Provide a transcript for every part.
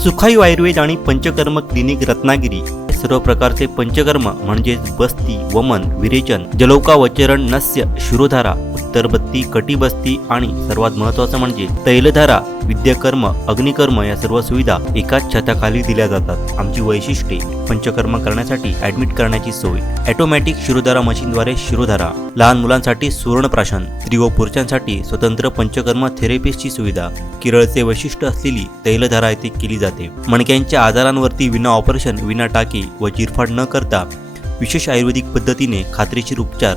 सुखायू आयुर्वेद आणि पंचकर्म क्लिनिक रत्नागिरी. सर्व प्रकारचे पंचकर्म म्हणजेच बस्ती वमन विरेचन जलौका वचरण नस्य शिरोधारा उत्तरबत्ती कटीबस्ती आणि सर्वात महत्त्वाचं म्हणजे तैलधारा विद्याकर्म अग्निकर्म या सर्व सुविधा एकाच छताखाली दिल्या जातात. आमची वैशिष्ट्ये पंचकर्म करण्यासाठी ऍडमिट करण्याची सोय ऑटोमॅटिक शिरोधारा मशीनद्वारे शिरोधारा लहान मुलांसाठी सुवर्णप्राशन स्त्री व पुरुषांसाठी स्वतंत्र पंचकर्म थेरपिस्टची सुविधा केरळचे वैशिष्ट्य असलेली तैलधारा येथे केली जाते. मणक्यांच्या आजारांवरती विना ऑपरेशन विना टाके व चिरफाड न करता विशेष आयुर्वेदिक पद्धतीने खात्रीशीर उपचार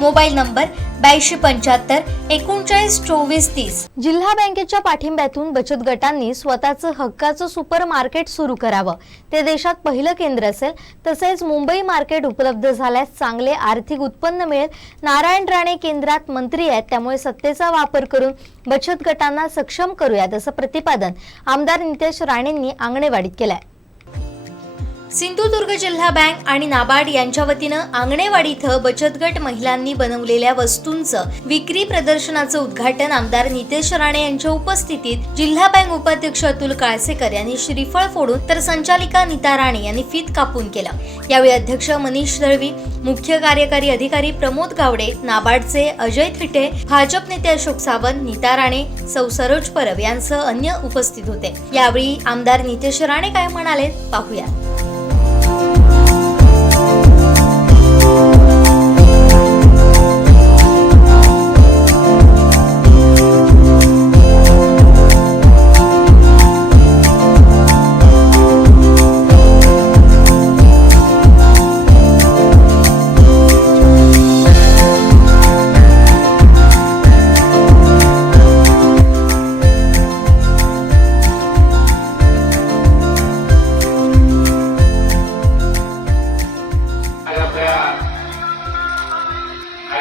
मोबाईल नंबर ब्याऐंशी पंच्याहत्तर एकोणचाळीस चोवीस तीस. जिल्हा बँकेच्या पाठिंब्यातून बचत गटांनी स्वतःचं हक्काचं सुपर मार्केट सुरू करावं. ते देशात पहिलं केंद्र असेल तसेच मुंबई मार्केट उपलब्ध झाल्यास चांगले आर्थिक उत्पन्न मिळेल. नारायण राणे केंद्रात मंत्री आहेत त्यामुळे सत्तेचा वापर करून बचत गटांना सक्षम करूयात असं प्रतिपादन आमदार नितेश राणेंनी आंगणेवाडीत केलं आहे सिंधुदुर्ग जिल्हा बँक आणि नाबार्ड यांच्या वतीनं आंगणेवाडी इथं बचत गट महिलांनी बनवलेल्या वस्तूंचं विक्री प्रदर्शनाचं उद्घाटन आमदार नितेश राणे यांच्या उपस्थितीत जिल्हा बँक उपाध्यक्ष अतुल काळसेकर यांनी श्रीफळ फोडून तर संचालिका नीता राणे यांनी फीत कापून केलं. यावेळी अध्यक्ष मनीष दळवी मुख्य कार्यकारी अधिकारी प्रमोद गावडे नाबार्डचे अजय थिटे भाजप नेते अशोक सावंत नीता राणे सौ सरोज परब यांसह अन्य उपस्थित होते. यावेळी आमदार नितेश राणे काय म्हणाले पाहूया.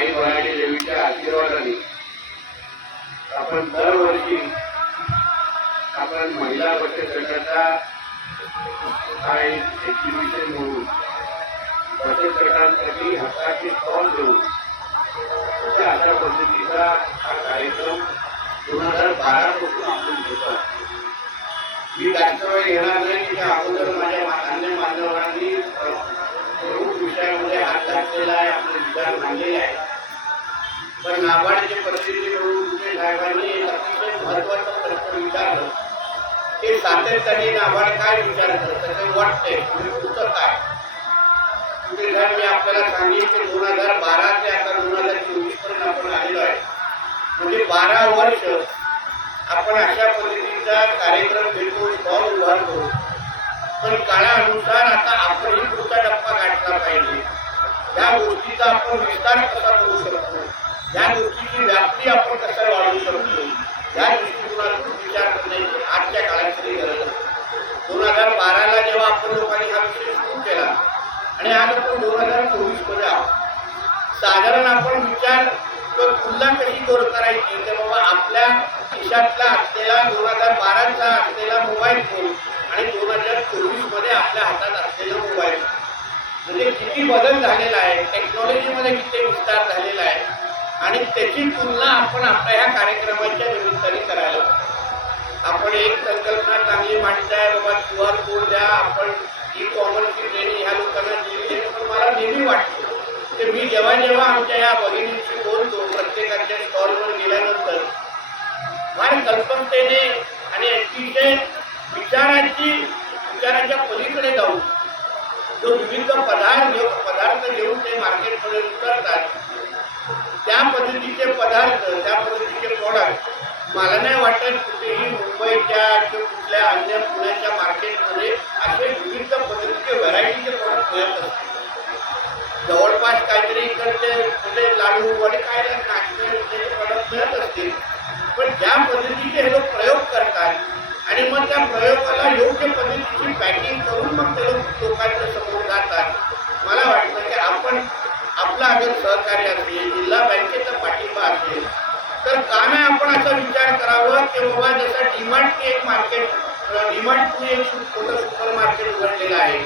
आई भवानी देवीच्या आशीर्वादाने. आपण दरवर्षी आपण महिला बचत गटाचा हा एक एक्झिबिशन म्हणून बचत गटांसाठी हक्काचे स्टॉल देऊ अशा अशा पद्धतीचा हा कार्यक्रम दोन हजार बारा पासून आपण घेतो. मी जास्त वेळ घेणार नाही की अगोदर माझ्या अन्य मान्यवरांनी प्रमुख विषयामध्ये हात घातलेला आहे आपले विचार मांडलेले आहे पण नाबार्डचे परिस्थिती म्हणून साहेबांनी एक अतिशय प्रश्न विचारलं. की सातत्याने नाबार्ड काय विचार करत त्याचं वाटतंय म्हणजे पुढचं काय? म्हणजे तुझे साहेब मी आपल्याला सांगेन की दोन हजार बारा ते आता दोन हजार चोवीसपर्यंत आपण आलेलो आहे. म्हणजे बारा वर्ष आपण अशा पद्धतीचा कार्यक्रम घेतो स्टॉल उभारतो पण काळानुसार आता आपणही पुढचा टप्पा गाठला पाहिजे. या गोष्टीचा आपण विस्तार कसा करू शकतो? या गोष्टीची व्याप्ती आपण कसा वाढवू शकतो? या दृष्टिकोनातून विचार करण्याची आजच्या काळात तरी गरज दोन हजार बाराला जेव्हा आपण लोकांनी हा विषय सुरू केला आणि आज आपण दोन हजार चोवीसमध्ये आहोत साधारण आपण विचार तो तुलना कशी करू करायची? तर बाबा आपल्या खिशातला असलेला दोन हजार बाराचा असलेला मोबाईल फोन आणि दोन हजार चोवीसमध्ये आपल्या हातात असलेला मोबाईल फोन. म्हणजे किती बदल झालेला आहे? टेक्नॉलॉजीमध्ये किती विस्तार झालेला आहे? आणि त्याची तुलना आपण आपल्या ह्या कार्यक्रमाच्या निमित्ताने करायला आपण एक संकल्पना चांगली मांडताय बाबा क्यू आर कोड द्या आपण ई कॉमर्सची ट्रेनिंग ह्या लोकांना दिली आहे. पण मला नेहमी वाटतं ते मी जेव्हा जेव्हा आमच्या या भगिनींशी बोलतो प्रत्येकाच्या स्टॉलवर गेल्यानंतर फार कल्पकतेने आणि अतिशय विचारांची विचारांच्या पलीकडे जाऊन जो विविध पदार्थ घेऊन पदार्थ घेऊन ते मार्केटमध्ये उतरतात त्या पद्धतीचे पदार्थ त्या पद्धतीचे प्रॉडक्ट मला नाही वाटत कुठेही मुंबईच्या किंवा कुठल्या अन्य पुण्याच्या मार्केटमध्ये असे विविध पद्धतीचे व्हरायटीचे प्रॉडक्ट मिळत असतात जवळपास काहीतरी इकडचे कुठे लाडू वडे काय नाश्ते प्रॉडक्ट मिळत असतील. पण ज्या पद्धतीचे हे लोक प्रयोग करतात आणि मग त्या प्रयोगाला योग्य पद्धतीची पॅकिंग करून मग ते लोक लोकांच्या समोर जातात मला वाटतं की आपण आपला अगर सहकार्य असेल जिल्हा बँकेचा पाठिंबा असेल तर का नाही आपण असा विचार करावा की बाबा जसं डीमार्टचे एक मार्केट डीमार्टने एक छोटं सुपर मार्केट उघडलेलं आहे.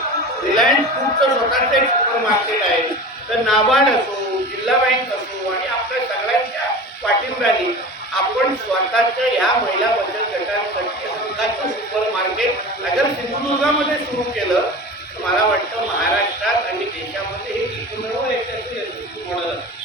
रिलायन्स फूडचं स्वतःचं एक सुपर मार्केट आहे. तर नाबार्ड असो जिल्हा बँक असो आणि आपल्या सगळ्यांच्या पाठिंब्याने आपण स्वतःच्या ह्या महिला बचत गटांसाठी स्वतःचं सुपर मार्केट अगर सिंधुदुर्गामध्ये सुरू केलं तर मला वाटतं महाराष्ट्रात आणि देशामध्ये हे एकमेव यशस्वी यशस्वी मॉडेल असेल.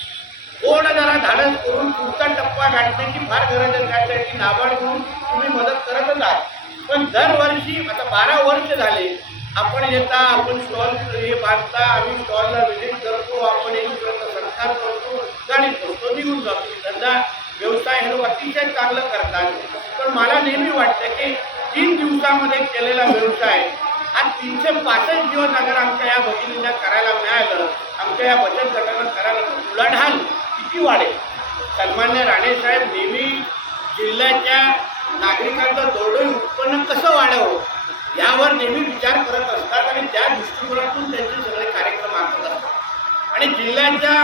कोण जरा धाडस करून पुढचा टप्पा गाठण्याची फार गरज आहे. त्यासाठी नाबार्ड म्हणून तुम्ही मदत करतच आहात. पण दरवर्षी आता बारा वर्ष झाले आपण येता आपण स्टॉल हे बांधता आम्ही स्टॉलला व्हिजिट करतो आपण एक सरकार करतो गाडी करतो निघून जातो. धंदा व्यवसाय हे लोक अतिशय चांगलं करतात. पण मला नेहमी वाटतं की तीन दिवसामध्ये केलेला व्यवसाय आज तीनशे पासष्ट दिवस अगर आमच्या या भगिनींना करायला मिळालं. आमच्या या बचत गटाला करायला उलाढाल किती वाढेल. सन्मान्य राणेसाहेब नेहमी जिल्ह्याच्या नागरिकांचं दरडोई उत्पन्न कसं वाढावं यावर नेहमी विचार करत असतात आणि त्या दृष्टिकोनातून त्यांचे सगळे कार्यक्रम आखत असतात. आणि जिल्ह्याच्या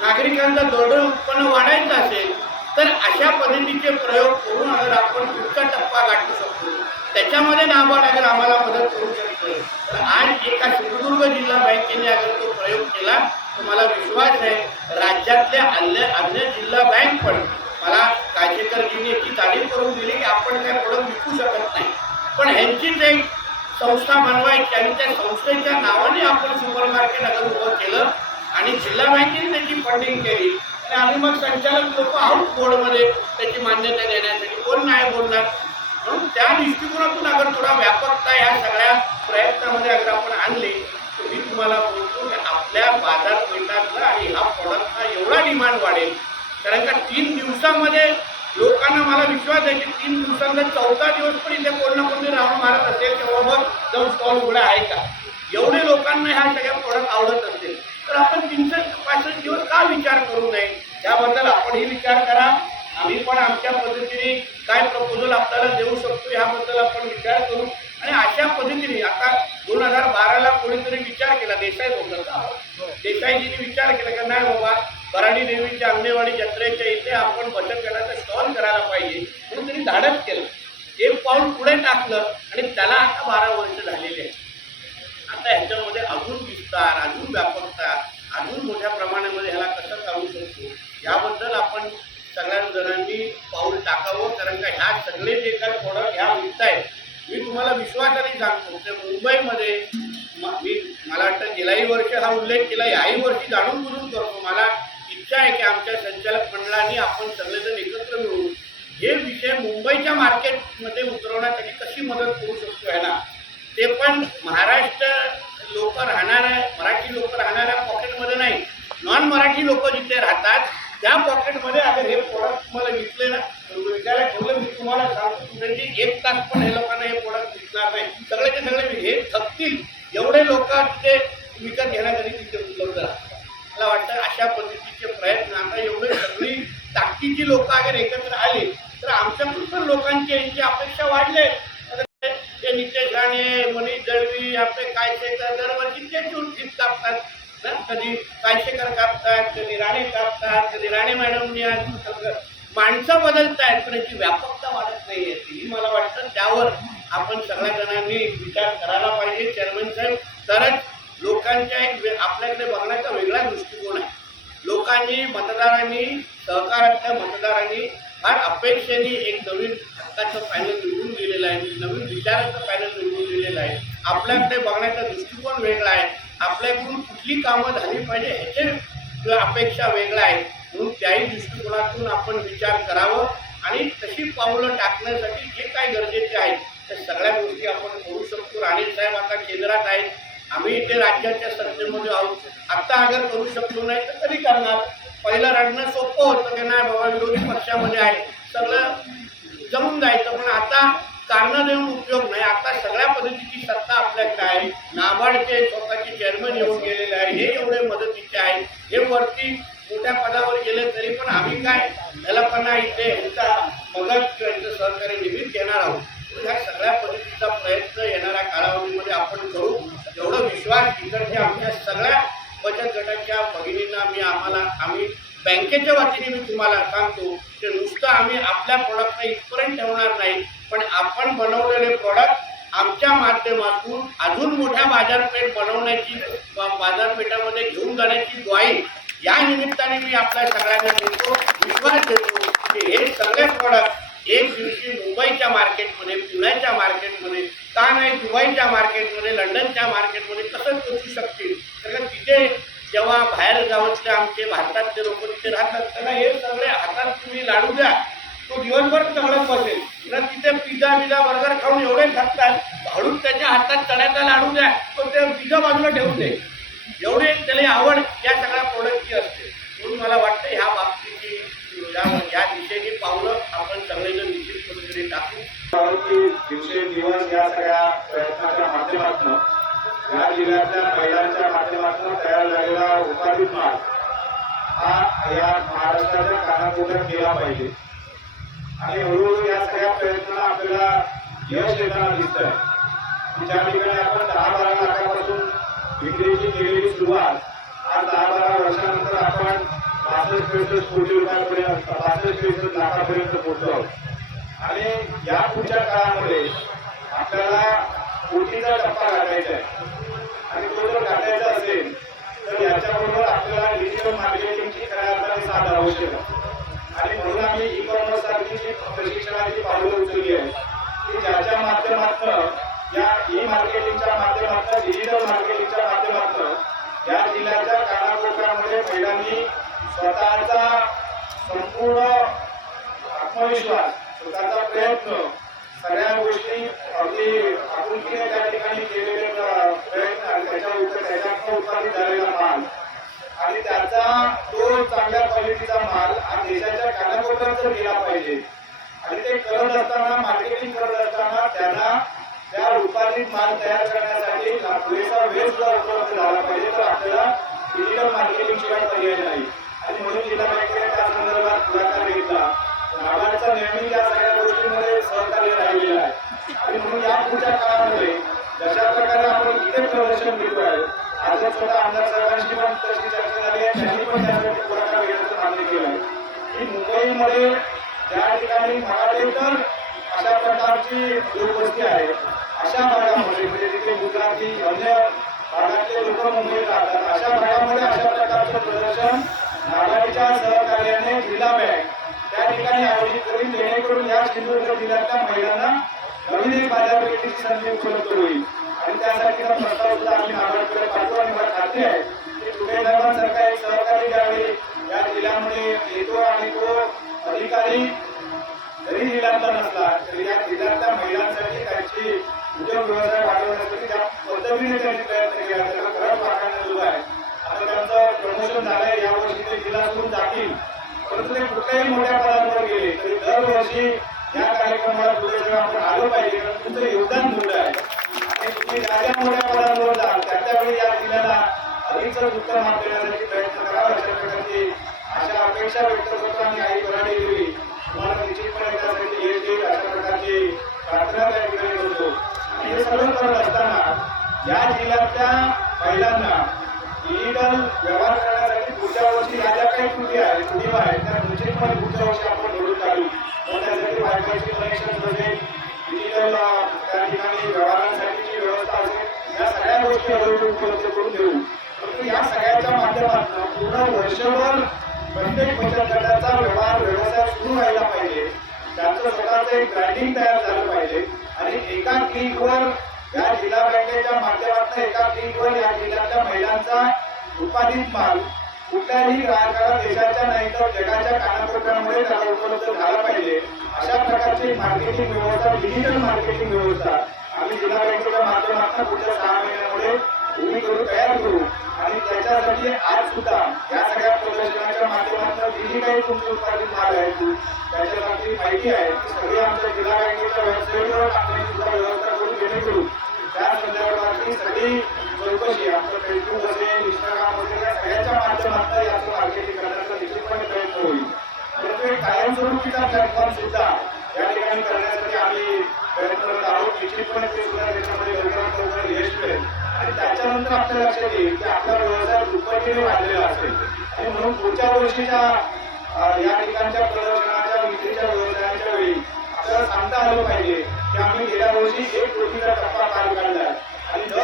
नागरिकांचं दरडोई उत्पन्न वाढायचं असेल तर अशा पद्धतीचे प्रयोग करून अगर आपण पुढचा टप्पा गाठू शकतो. त्याच्यामध्ये नाबार्ड अगर आम्हाला मदत करू शकतो. तर आज एका सिंधुदुर्ग जिल्हा बँकेने अगर तो प्रयोग केला तुम्हाला विश्वास आहे राज्यातल्या अन्य अन्य जिल्हा बँक पण मला काजेकरजीने इतकी तालीम करून दिली की आपण काय प्रोडक्ट विकू शकत नाही. पण ह्यांचीच एक संस्था बनवायची आणि त्या संस्थेच्या नावाने आपण सुपर मार्केट अगर उभं केलं आणि जिल्हा बँकेने त्याची फंडिंग केली आणि आम्ही मग संचालक लोक आउट बोर्डमध्ये त्याची मान्यता देण्यासाठी कोण नाही बोलणार. म्हणून त्या दृष्टिकोनातून अगर थोडा व्यापकता या सगळ्या प्रयत्नामध्ये अगर आपण आणली तर मी तुम्हाला बोलतो. आपल्या बाजारपेठातला आणि हा प्रॉडक्टचा एवढा डिमांड वाढेल. कारण का तीन दिवसामध्ये लोकांना मला विश्वास आहे की तीन दिवसांचा चौथा दिवस पण इथे कोण ना कोणी राहून मारत असेल किंवा मग जाऊन स्टॉल उघडा आहे का? एवढे लोकांना ह्या सगळ्या प्रॉडक्ट आवडत असतील. तर आपण तीनशे पासष्ट दिवस का विचार करू नये? त्याबद्दल आपणही विचार करा. आम्ही पण आमच्या पद्धतीने काय प्रपोजल आपल्याला देऊ शकतो ह्याबद्दल आपण विचार करू. आणि अशा पद्धतीने आता दोन हजार बाराला कोणीतरी विचार केला देसाई बोलतात देसाईजीने विचार केला की नाही बाबा भराडी देवीच्या अंगणेवाडी जत्रेच्या इथे आपण बचत गटाचा स्टॉल करायला पाहिजे. म्हणून त्यांनी धाडस केलं. एक पाऊल पुढे टाकलं आणि त्याला आता बारा वर्ष झालेली आहे आता ह्याच्यामध्ये अजून विस्तार अजून व्यापकता अजून मोठ्या प्रमाणामध्ये ह्याला कसं चालू शकतो याबद्दल सगळे जे काही प्रोडक्ट ह्या विकतायत मी तुम्हाला विश्वासाने सांगतो की मुंबईमध्ये मी मला वाटतं गेल्याही वर्ष हा उल्लेख केला याही वर्षी जाणून बुजून करतो. मला इच्छा आहे की आमच्या संचालक मंडळाने आपण सगळेजण एकत्र मिळून हे विषय मुंबईच्या मार्केटमध्ये उतरवण्यासाठी कशी मदत करू शकतो ह्याला ते पण महाराष्ट्र लोक राहणाऱ्या मराठी लोक राहणाऱ्या पॉकेटमध्ये नाही. नॉन मराठी लोक जिथे राहतात त्या पॉकेटमध्ये अगर हे प्रोडक्ट तुम्हाला विकले ना विकायला ठेवलं मी तुम्हाला सांगतो तुम्ही एक तास पण हे लोकांना हे प्रोडक्ट विकणार नाही. सगळ्याचे सगळे हे थकतील. एवढे लोक ते विकत घेण्यासाठी तिथे उपलब्ध राहतात मला वाटतं अशा पद्धतीचे प्रयत्न आता एवढे सगळी ताकदीची लोक अगर एकत्र आले तर आमच्याकडून पण लोकांची यांची अपेक्षा वाढले. ते- ते नितेश राणे मनीष दळवी आपले कायशेकर दरवर्षी ते घेऊन फित कापतात ना कधी कायशेकर कापतात कधी राणे कापतात कधी राणे मॅडमनी आज माणसं बदलत आहेत पण याची व्यापकता वाढत नाही आहे ही मला वाटतं त्यावर आपण सगळ्या जणांनी विचार करायला पाहिजे चेअरमन साहेब. तरच लोकांच्या एक आपल्याकडे बघण्याचा वेगळा दृष्टिकोन आहे. लोकांनी मतदारांनी सहकारातल्या मतदारांनी फार अपेक्षेने एक नवीन हक्काचं पॅनल निवडून दिलेलं आहे नवीन विचाराचं पॅनल निवडून दिलेलं आहे. आपल्याकडे बघण्याचा दृष्टिकोन वेगळा आहे. आपल्याकडून कुठली कामं झाली पाहिजे ह्याचे अपेक्षा वेगळा आहे. म्हणून त्याही दृष्टिकोनातून आपण विचार करावं आणि तशी पावलं टाकण्यासाठी जे काय गरजेचे आहेत त्या सगळ्या गोष्टी आपण करू शकतो. राणे साहेब आता केंद्रात आहेत. आम्ही इथे राज्याच्या सत्तेमध्ये आहोत. आत्ता अगर करू शकलो नाही तर कधी करणार? पहिलं रडणं सोपं होतं की नाही बाबा विरोधी पक्षामध्ये आहे. सगळं जमून जायचं. पण आता कारणं देऊन उपयोग नाही. आता सगळ्या पद्धतीची सत्ता आपल्याकडे आहे. नाबार्डचे जे चेअरमन येऊन गेलेले आहे. हे एवढे मदतीचे आहे हे वरती मोठ्या पदावर गेले तरी पण आम्ही काय? त्याला इथे. यांचा मगच यांचं सहकार्य निमित्त घेणार आहोत. ह्या सगळ्या पद्धतीचा प्रयत्न येणाऱ्या कालावधीमध्ये आपण करू. एवढं विश्वास इकडचे आमच्या सगळ्या बचत गटाच्या भगिनींना मी आम्हाला आम्ही बँकेच्या वतीने मी तुम्हाला सांगतो की नुसतं आम्ही आपल्या प्रॉडक्टला इथपर्यंत ठेवणार नाही पण आपण बनवलेले प्रॉडक्ट आमच्या माध्यमातून अजून मोठ्या बाजारपेठ बनवण्याची बाजारपेठामध्ये घेऊन जाण्याची ग्वाही या निमित्ताने मी आपल्या सगळ्यांना देतो. विश्वास देतो की हे सगळे प्रॉडक्ट एक दिवशी मुंबईच्या मार्केटमध्ये पुण्याच्या मार्केटमध्ये का नाही दुबईच्या मार्केटमध्ये लंडनच्या मार्केटमध्ये कसं पोचू शकतील? कारण तिथे जेव्हा बाहेर गावातले आमचे भारतातले लोक तिथे राहतात त्यांना हे सगळे हातात तुम्ही लाडू द्या. तो दिवसभर तळत बसेल. तर तिथे पिझ्झा बिझा बर्गर खाऊन एवढे थकतात. घालून त्याच्या हातात चण्याचा लाडू द्या तो ते पिझ्झा बाजूला ठेवून दे. एवढे त्याला आवड या सगळ्या प्रोडक्टची असते. म्हणून मला वाटतं ह्या बाबतीची या दिशेने पावलं आपण सगळेजण निश्चित पद्धतीने टाकू. की दिवसेंदिवस या सगळ्या प्रयत्नाच्या माध्यमातून या जिल्ह्यातल्या महिलांच्या माध्यमातून तयार झालेला उत्पादित माल हा या महाराष्ट्राच्या कानाकोपऱ्यात गेला पाहिजे. आणि हळूहळू या सगळ्या प्रयत्नाला आपल्याला यश येताना दिसत आहे म्हणजे ज्या ठिकाणी आपण दहा बारा लाखापासून विक्रीची केलेली सुरुवात. आज दहा बारा वर्षानंतर आपण पासष्ट त्रेसष्ट कोटी रुपयापर्यंत पासष्ट त्रेसष्ट लाखापर्यंत पोहोचलो आहोत. आणि या पुढच्या काळामध्ये आपल्याला कोटीचा टप्पा गाठायचा आहे. आणि तो जर गाठायचा असेल तर याच्याबरोबर आपल्याला डिजिटल मार्केटिंगची खऱ्या अर्थाने साथ आवश्यक आहे. आणि म्हणून आम्ही जी प्रशिक्षणाची पावलं उचलली आहे की ज्याच्या माध्यमातून या ई मार्केटिंगच्या माध्यमातून डिजिटल मार्केटिंगच्या माध्यमातून या जिल्ह्याच्या कानाकोपऱ्यामध्ये महिलांनी स्वतःचा संपूर्ण आत्मविश्वास स्वतःचा प्रयत्न सगळ्या गोष्टी अगदी आपुलकीने त्या ठिकाणी केलेले प्रयत्न त्याच्या उप- त्याच्यातनं उत्पादित झालेला माल. आणि त्याचा तो चांगल्या क्वालिटीचा माल हा देशाच्या कानाकोपऱ्यात गेला पाहिजे. आणि ते करत असताना मार्केटिंग करत असताना त्यांना त्या उत्पादित माल तयार करण्यासाठी पुरेसा वेळ सुद्धा उपलब्ध झाला पाहिजे. तर आपल्याला डिजिटल मार्केटिंग शिवाय पर्याय नाही. आणि म्हणून जिल्हा बँकेने त्या संदर्भात पुढाकार घेतला. नाबार्डचा नेहमी या सगळ्या गोष्टींमध्ये सहकार्य राहिलेला आहे. आणि म्हणून या पुढच्या काळामध्ये जशा प्रकारे आपण इथे प्रदर्शन आहे आता स्वतः आमदार साहेबांशी पण तशी चर्चा झाली आहे. त्यांनी पण त्यासाठी पुढाकार घेण्याचं मान्य केलं आहे. की मुंबईमध्ये ज्या ठिकाणी मराठेतर अशा प्रकारची लोकवस्ती आहे. अशा भागामध्ये म्हणजे तिथे गुजराती अन्य भागातले लोक मुंबईत राहतात. अशा भागामध्ये अशा प्रकारचं प्रदर्शन नागाडीच्या सहकार्याने जिल्हा बँक त्या ठिकाणी आयोजित करून. जेणेकरून या सिंधुदुर्ग जिल्ह्यातल्या महिलांना नवीन एक बाजारपेठेची संधी उपलब्ध होईल. आणि त्यासाठीचा प्रस्ताव सुद्धा आम्ही नागाडकडे पाठवू आणि मला खात्री आहे. महिलांना डिजिटल व्यवहार करण्यासाठी पुढच्या वर्षी या ज्या काही त्रुटी आहेत त्रुटी आहेत त्या निश्चितपणे पुढच्या वर्षी आपण निवडून काढू व त्यासाठी वायफायचे कनेक्शन असेल डिजिटल त्या ठिकाणी व्यवहारांसाठीची व्यवस्था असेल या सगळ्या गोष्टी हळूहळू उपलब्ध करून देऊ. परंतु या सगळ्याच्या माध्यमातून पूर्ण वर्षभर प्रत्येक बचत गटाचा व्यवहार व्यवसाय सुरू व्हायला पाहिजे. त्याचं स्वतःचं एक ब्रँडिंग तयार झालं पाहिजे. आणि एका क्लिकवर या जिल्हा बँकेच्या माध्यमातून एका टीमवर या जिल्ह्यातल्या महिलांचा उत्पादित माल कुठल्याही ग्राहकाला देशाच्या नाही तर जगाच्या कानाकोपऱ्यामध्ये त्याला उपलब्ध झाला पाहिजे. अशा प्रकारची मार्केटिंग व्यवस्था डिजिटल मार्केटिंग व्यवस्था आम्ही जिल्हा बँकेच्या माध्यमातून पुढच्या सहा महिन्यामध्ये उभी करू तयार करू. आणि त्याच्यासाठी आज सुद्धा या सगळ्या प्रदर्शनाच्या माध्यमातून जी जी काही तुमची उत्पादित माल आहे त्याच्यासाठी माहिती आहे सगळी आमच्या जिल्हा बँकेच्या वेबसाईटवर आपण सुद्धा व्यवस्था करून जेणेकरून त्या संदर्भात सगळी चौकशी आमचं फेसबुक असेल इंस्टाग्राम या सगळ्याच्या माध्यमातून याचं मार्केटिंग करण्याचा निश्चितपणे प्रयत्न होईल. परंतु एक कायमस्वरूपीचा प्लॅटफॉर्म सुद्धा या ठिकाणी करण्यासाठी आम्ही प्रयत्न करत आहोत. निश्चितपणे ते सुद्धा त्याच्यामध्ये लवकरात लवकर यश मिळेल. आणि त्याच्यानंतर आपल्या लक्षात येईल की आपला व्यवसाय दुप्पटीने वाढलेला असेल. आणि म्हणून पुढच्या वर्षीच्या या ठिकाणच्या प्रदर्शनाच्या विक्रीच्या व्यवसायाच्या वेळी आपल्याला सांगता आलं पाहिजे की आम्ही गेल्या वर्षी एक कोटीचा टप्पा पार काढला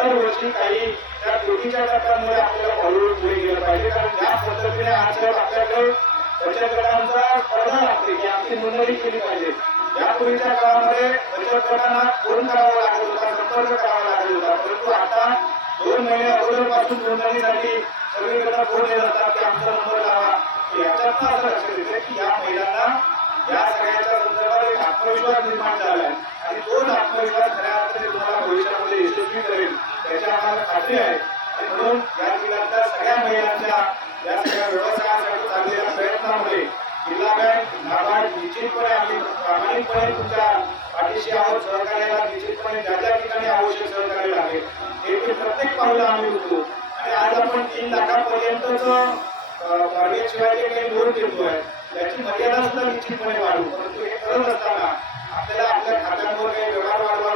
हजारो दरवर्षी काही त्या कोटीच्या टप्प्यामुळे आपल्याला हळूहळू पुढे गेलं पाहिजे. कारण या पद्धतीने आजकाल आपल्याकडे बचत गटांचा स्पर्धा लागते की आपली नोंदणी केली पाहिजे. यापूर्वीच्या काळामध्ये बचत गटांना फोन करावा लागत होता संपर्क करावा लागत होता. परंतु आता दोन महिने अगोदरपासून नोंदणीसाठी सगळीकडे फोन येत जातात की आमचा नंबर लावा. याच्यातनं असं लक्षात येतं की या महिलांना या सगळ्याच्या संदर्भात एक आत्मविश्वास निर्माण झाला आहे आणि तोच आत्मविश्वास खऱ्या अर्थाने तुम्हाला भविष्यामध्ये यशस्वी करेल. आम्हाला खात्री आहे. आणि म्हणून या जिल्ह्यातल्या सगळ्या महिलांच्या या सगळ्या व्यवसायासाठी चाललेल्या प्रयत्नामध्ये जिल्हा बँक नाबार्ड निश्चितपणे आम्ही प्रामाणिकपणे तुमच्या पाठीशी आहोत. सहकार्याला निश्चितपणे ज्या ज्या ठिकाणी आवश्यक सहकार्य लागेल हे ते प्रत्येक पावलं आम्ही होतो आणि आज आपण तीन लाखापर्यंतच टार्गेट शिवाय जे काही लोन देतोय त्याची मर्यादा सुद्धा निश्चितपणे वाढवू. परंतु हे करत असताना आपल्याला आपल्या खात्यांवर काही व्यवहार वाढवा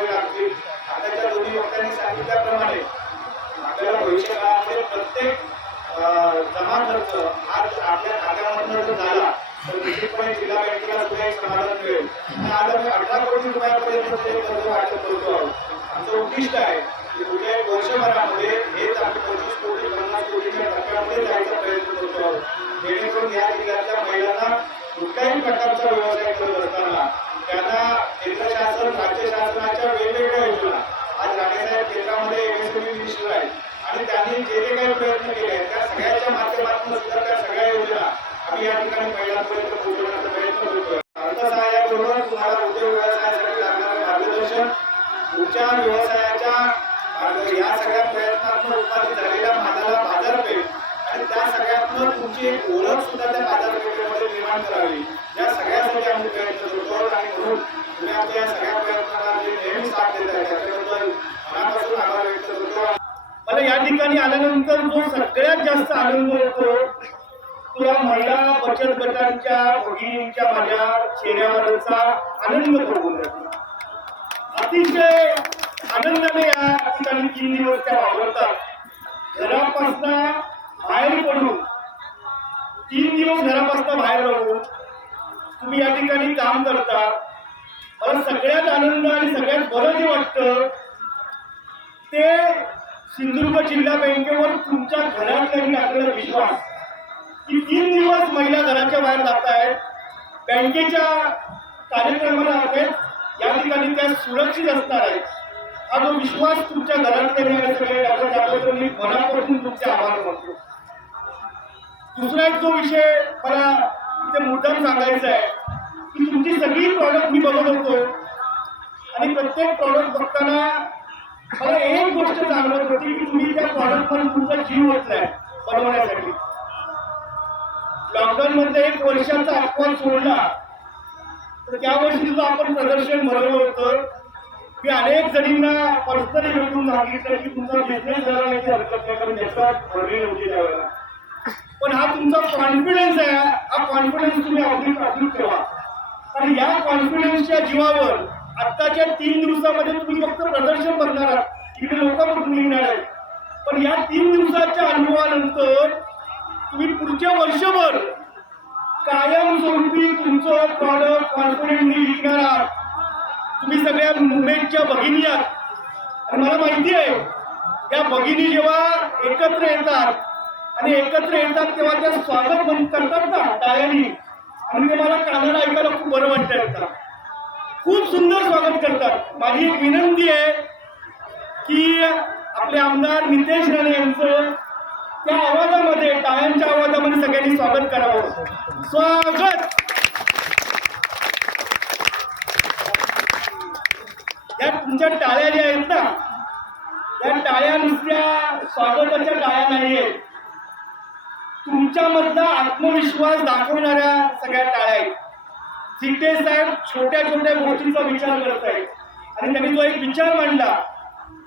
भविष्य काळामध्ये प्रत्येक जमा खर्च आज आपल्या खात्यामधनं जर झाला तर निश्चितपणे जिल्हा बँकेला सुद्धा एक समाधान मिळेल. आणि आज आम्ही अठरा कोटी रुपयापर्यंत ते कर्ज वाटप करतो आहोत. आमचं उद्दिष्ट आहे की पुढे वर्षभरामध्ये हेच आम्ही पंचवीस कोटी पन्नास कोटीच्या टप्प्यामध्ये जायचा प्रयत्न करतो आहोत. जेणेकरून या जिल्ह्यातल्या महिलांना कुठल्याही प्रकारचा व्यवसाय करत असताना त्यांना केंद्र शासन राज्य शासन त्यांनी जे जे काही प्रयत्न केले आहेत त्या सगळ्याच्या माध्यमातून सुद्धा त्या सगळ्या योजना आम्ही या ठिकाणी महिलांपर्यंत पोहोचवण्याचा प्रयत्न करतोय. अर्थसहाय्याबरोबर तुम्हाला उद्योग व्यवसायासाठी लागणारं मार्गदर्शन तुमच्या व्यवसायाच्या या सगळ्या प्रयत्नातून उत्पादित झालेल्या मालाला बाजारपेठ आणि त्या सगळ्यातून तुमची एक ओळख सुद्धा त्या बाजारपेठेमध्ये निर्माण करावी. या सगळ्यासाठी आम्ही प्रयत्न करतो आणि म्हणून तुम्ही आपल्या या सगळ्या प्रयत्नाला जे नेहमी साथ देत आहे. त्याच्याबद्दल मनापासून आभार व्यक्त करतो मला या ठिकाणी आल्यानंतर जो सगळ्यात जास्त आनंद होतो तो या महिला बचत गटांच्या भगिनींच्या माझ्या चेहऱ्यावरचा आनंद बघून जातो अतिशय आनंदाने या ठिकाणी तीन दिवस त्या वावरतात. घरापासून बाहेर पडून तीन दिवस घरापासून बाहेर राहून तुम्ही या ठिकाणी काम करता. मला सगळ्यात आनंद आणि सगळ्यात बरं जे वाटतं ते सिंधुदुर्ग जिल्हा बँकेवर तुमच्या घरातल्यानी असलेला विश्वास. की तीन दिवस महिला घराच्या बाहेर जात आहेत बँकेच्या कार्यक्रमाला आहेत. या ठिकाणी त्या सुरक्षित असणार आहेत. हा जो विश्वास तुमच्या घरातल्यानी सगळे आपण त्याबद्दल मी मनापासून तुमचे आभार मानतो. दुसरा एक जो विषय मला इथे मुद्दाम सांगायचा आहे की तुमची सगळी प्रॉडक्ट मी बघत होतो. आणि प्रत्येक प्रॉडक्ट बघताना मला एक सांगत होती की तुम्ही त्या प्रॉडक्ट तुमचा जीव ओतलाय बनवण्यासाठी. लॉकडाऊन मध्ये एक वर्षाचा अपवाद सोडला. तर त्या वर्षी आपण प्रदर्शन भरवलं होतं. मी अनेक जणींना पर्सनली भेटून सांगितलं की तुमचा बिझनेस चालवण्याची हरकत नाही कारण याचा भरली नव्हती त्यावेळेला पण हा तुमचा कॉन्फिडन्स आहे हा कॉन्फिडन्स तुम्ही अगदी अजून ठेवा. कारण या कॉन्फिडन्सच्या जीवावर आत्ताच्या तीन दिवसामध्ये तुम्ही फक्त प्रदर्शन भरणार आहात. इकडे लोक पण निघणार आहेत पण या तीन दिवसाच्या अनुभवानंतर तुम्ही पुढच्या वर्षभर कायमस्वरूपी तुमचं प्रॉडक्ट कॉन्फिडेंटली विकणार आहात. तुम्ही सगळ्या मुंबईच्या भगिनी आहात. आणि मला माहिती आहे त्या भगिनी जेव्हा एकत्र येतात आणि एकत्र येतात तेव्हा त्या स्वागत म्हण- करतात ना टाळ्यांनी आणि ते मला कानाला ऐकायला खूप बरं वाटतं खूप सुंदर स्वागत करतात. माझी एक विनंती आहे की आपले आमदार नितेश राणे यांचं त्या आवाजामध्ये टाळ्यांच्या आवाजामध्ये सगळ्यांनी स्वागत करावं. स्वागत! या तुमच्या टाळ्या ज्या आहेत ना या टाळ्या नुसत्या स्वागताच्या टाळ्या नाही आहेत. तुमच्यामधला आत्मविश्वास दाखवणाऱ्या सगळ्या टाळ्या आहेत. चिट्टे साहेब छोट्या छोट्या गोष्टींचा विचार करत आहेत आणि त्यांनी तो एक विचार मांडला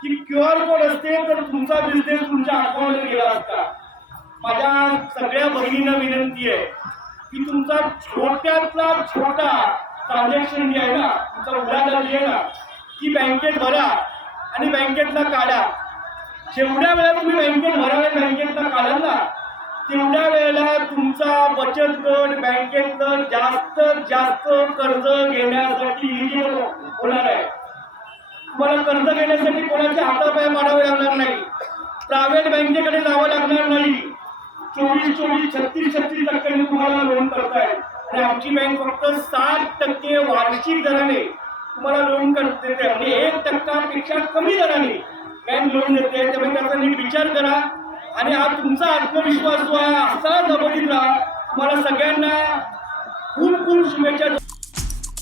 की क्यू आर कोड असते तर तुमचा बिझनेस तुमच्या अकाउंटवर गेला असता. माझ्या सगळ्या बहिणींना विनंती आहे की तुमचा छोट्यातला छोटा ट्रान्झॅक्शन जे आहे ना तुमचा उलाढाल जी आहे ना ती बँकेत भरा आणि बँकेतला काढा. जेवढ्या वेळा तुम्ही बँकेत भरावे बँकेतला काढाल ना तेवढ्या वेळेला तुमचा बचत गट बँकेतलं जास्त जास्त कर्ज घेण्यासाठी होणार आहे. तुम्हाला कर्ज घेण्यासाठी कोणाच्या हातापाय पाडावे लागणार नाही. प्रायव्हेट बँकेकडे जावं लागणार नाही. चोवीस चोवीस छत्तीस छत्तीस टक्क्यांनी तुम्हाला लोन करताय. आणि आमची बँक फक्त सात टक्के वार्षिक दराने तुम्हाला लोन देते. म्हणजे एक टक्कापेक्षा कमी दराने बँक लोन देते. त्यामुळे त्याचा नीट विचार करा. आणि हा तुमचा आत्मविश्वास जो आहे असा जबरीत राहा. तुम्हाला सगळ्यांना खूप खूप शुभेच्छा